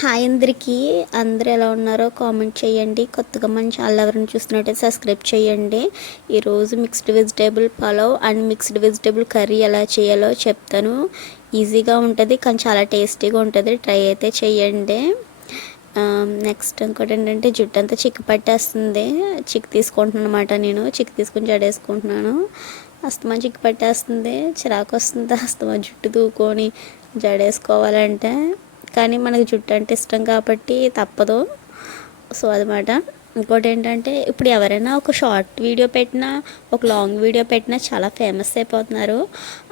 Hi అందరికీ. అందరు ఎలా ఉన్నారో కామెంట్ చేయండి. కొత్తగా మన ఛానల్ ఎవరైనా చూస్తున్నట్టయితే సబ్స్క్రైబ్ చేయండి. ఈరోజు mixed vegetable pulao and mixed vegetable curry ఎలా చేయాలో చెప్తాను. ఈజీగా ఉంటుంది కానీ చాలా టేస్టీగా ఉంటుంది. ట్రై అయితే చేయండి. నెక్స్ట్ ఇంకోటి ఏంటంటే జుట్టు అంతా చిక్కు పట్టేస్తుంది. చిక్కు తీసుకుంటున్నాను అనమాట నేను. చిక్కు తీసుకుని జడేసుకుంటున్నాను. అస్తమా చిక్కు పట్టేస్తుంది. చిరాకు వస్తుంది. అస్తమా జుట్టు దూకొని జడేసుకోవాలంటే. కానీ మనకి జుట్టు అంటే ఇష్టం కాబట్టి తప్పదు. సో అదనమాట ఇంకోటి ఏంటంటే ఇప్పుడు ఎవరైనా ఒక షార్ట్ వీడియో పెట్టినా ఒక లాంగ్ వీడియో పెట్టినా చాలా ఫేమస్ అయిపోతున్నారు.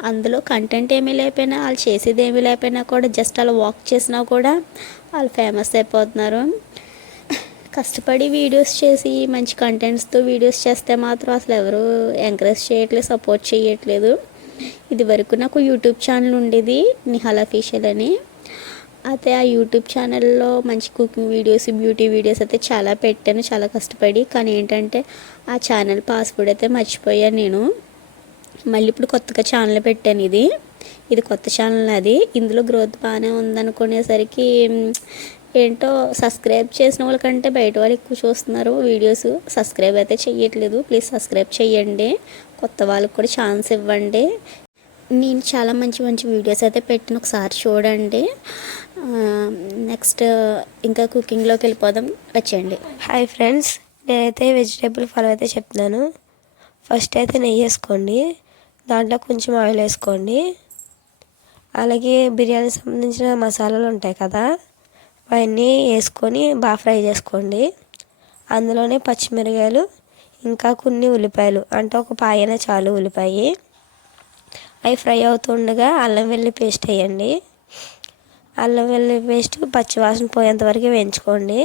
అందులో కంటెంట్ ఏమీ లేకపోయినా వాళ్ళు చేసేది ఏమీ లేకపోయినా కూడా జస్ట్ అలా వాక్ చేసినా కూడా వాళ్ళు ఫేమస్ అయిపోతున్నారు. కష్టపడి వీడియోస్ చేసి మంచి కంటెంట్స్తో వీడియోస్ చేస్తే మాత్రం అసలు ఎవరు ఎంకరేజ్ చేయట్లేదు సపోర్ట్ చేయట్లేదు. ఇది వరకు నాకు యూట్యూబ్ ఛానల్ ఉండేది నిహాల్ అఫీషియల్ అని. అయితే ఆ యూట్యూబ్ ఛానల్లో మంచి కుకింగ్ వీడియోస్ బ్యూటీ వీడియోస్ అయితే చాలా పెట్టాను చాలా కష్టపడి. కానీ ఏంటంటే ఆ ఛానల్ పాస్వర్డ్ అయితే మర్చిపోయాను నేను. మళ్ళీ ఇప్పుడు కొత్తగా ఛానల్ పెట్టాను ఇది. ఇది కొత్త ఛానల్ అది. ఇందులో గ్రోత్ బాగానే ఉందనుకునేసరికి ఏంటో సబ్స్క్రైబ్ చేసిన వాళ్ళకంటే బయట వాళ్ళు ఎక్కువ చూస్తున్నారు వీడియోస్ సబ్స్క్రైబ్ అయితే చేయట్లేదు ప్లీజ్ సబ్స్క్రైబ్ చేయండి కొత్త వాళ్ళకి కూడా ఛాన్స్ ఇవ్వండి. నేను చాలా మంచి మంచి వీడియోస్ అయితే పెట్టిన ఒకసారి చూడండి. నెక్స్ట్ ఇంకా కుకింగ్లోకి వెళ్ళిపోదాం. వచ్చేయండి. హాయ్ ఫ్రెండ్స్ నేనైతే వెజిటేబుల్ ఫలం అయితే చెప్తున్నాను. ఫస్ట్ అయితే నెయ్యి వేసుకోండి. దాంట్లో కొంచెం ఆయిల్ వేసుకోండి. అలాగే బిర్యానీకి సంబంధించిన మసాలాలు ఉంటాయి కదా అవన్నీ వేసుకొని బాగా ఫ్రై చేసుకోండి. అందులోనే పచ్చిమిరకాయలు ఇంకా కొన్ని ఉల్లిపాయలు అంటే ఒక పాయన చాలు ఉల్లిపాయ. అవి ఫ్రై అవుతుండగా అల్లం వెల్లి పేస్ట్ వేయండి. అల్లం వెల్లి పేస్ట్ పచ్చివాసన పోయేంత వరకు వేయించుకోండి.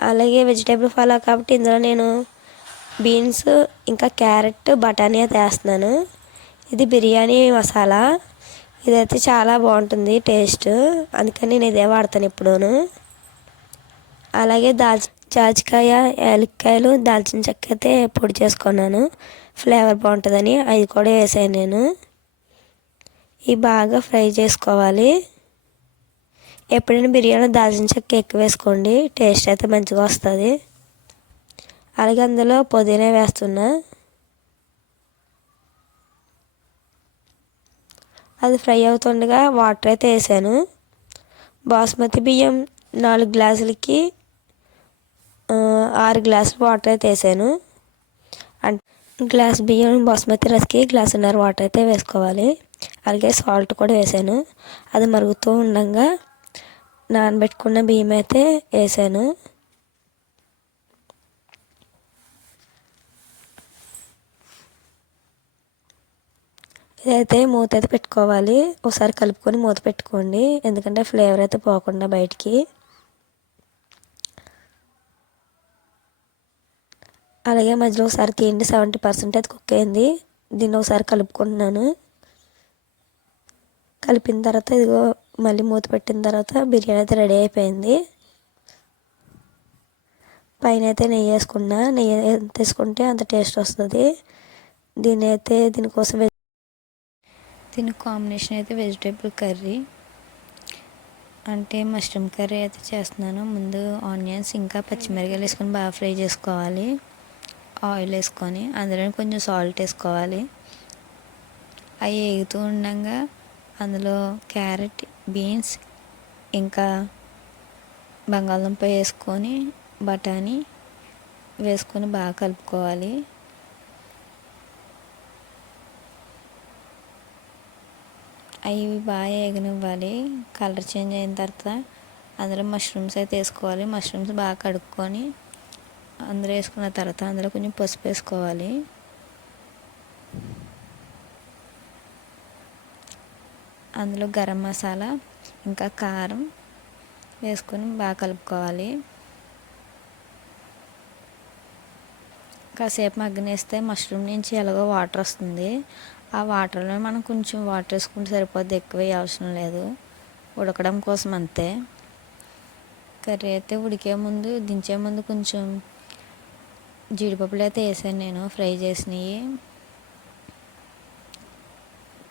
అలాగే వెజిటేబుల్ ఫాలో కాబట్టి ఇందులో నేను బీన్స్ ఇంకా క్యారెట్ బఠానీ అయితే వేస్తున్నాను. ఇది బిర్యానీ మసాలా. ఇదైతే చాలా బాగుంటుంది టేస్ట్. అందుకని నేను ఇదే వాడతాను ఎప్పుడూను అలాగే దాల్చి జాజికాయ యాలక్కాయలు దాల్చిన చెక్క అయితే పొడి చేసుకున్నాను. ఫ్లేవర్ బాగుంటుందని అవి కూడా వేసాను నేను. ఇవి బాగా ఫ్రై చేసుకోవాలి. ఎప్పుడైనా బిర్యానీ దాల్చిన చెక్క ఎక్కువ వేసుకోండి. టేస్ట్ అయితే మంచిగా వస్తుంది. అలాగే అందులో పుదీనా వేస్తున్నా. అది ఫ్రై అవుతుండగా వాటర్ అయితే వేసాను. బాస్మతి బియ్యం నాలుగు గ్లాసులకి ఆరు గ్లాసులు వాటర్ అయితే వేసాను. అంటే గ్లాస్ బియ్యం బాస్మతి రైస్కి గ్లాసున్నర వాటర్ అయితే వేసుకోవాలి. అలాగే సాల్ట్ కూడా వేసాను. అది మరుగుతూ ఉండగా నానబెట్టుకున్న బియ్యం అయితే వేసాను. ఇదైతే మూత అయితే పెట్టుకోవాలి. ఒకసారి కలుపుకొని మూత పెట్టుకోండి. ఎందుకంటే ఫ్లేవర్ అయితే పోకుండా బయటికి. అలాగే మధ్యలో ఒకసారి తీయండి. సెవెంటీ పర్సెంట్ అయితే కుక్ అయింది. దీన్ని ఒకసారి కలుపుకుంటున్నాను. కలిపిన తర్వాత ఇదిగో మళ్ళీ మూత పెట్టిన తర్వాత బిర్యానీ అయితే రెడీ అయిపోయింది. పైన అయితే నెయ్యి వేసుకున్నా నెయ్యి ఎంత వేసుకుంటే అంత టేస్ట్ వస్తుంది. దీని అయితే దీనికోసం దీని కాంబినేషన్ అయితే వెజిటేబుల్ కర్రీ. అంటే మష్రూమ్ కర్రీ అయితే చేస్తున్నాను. ముందు ఆనియన్స్ ఇంకా పచ్చిమిరకాయలు వేసుకొని బాగా ఫ్రై చేసుకోవాలి. ఆయిల్ వేసుకొని అందులో కొంచెం సాల్ట్ వేసుకోవాలి. అవి వేగుతూ ఉండగా అందులో క్యారెట్ బీన్స్ ఇంకా బంగాళదుంప వేసుకొని బఠానీ వేసుకొని బాగా కలుపుకోవాలి. అవి బాగా ఎగనివ్వాలి కలర్ చేంజ్ అయిన తర్వాత అందులో మష్రూమ్స్ అయితే వేసుకోవాలి. మష్రూమ్స్ బాగా కడుక్కొని అందులో వేసుకున్న తర్వాత అందులో కొంచెం పసుపు వేసుకోవాలి. అందులో గరం మసాలా ఇంకా కారం వేసుకొని బాగా కలుపుకోవాలి. కాసేపు మగ్గనేస్తే మష్రూమ్ నుంచి ఎలాగో వాటర్ వస్తుంది. ఆ వాటర్లో మనం కొంచెం వాటర్ వేసుకుంటే సరిపోద్ది ఎక్కువ అవసరం లేదు. ఉడకడం కోసం అంతే. కర్రీ అయితే ఉడికే ముందు దించే ముందు కొంచెం జీడిపప్పులు అయితే వేసాను నేను ఫ్రై చేసినవి.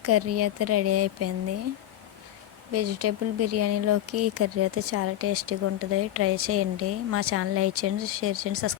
కర్రీ అయితే రెడీ అయిపోయింది. వెజిటేబుల్ బిర్యానీలోకి ఈ కర్రీ అయితే చాలా టేస్టీగా ఉంటుంది. ట్రై చేయండి. మా ఛానల్ లైక్ చేయండి షేర్ చేయండి సబ్స్క్రైబ్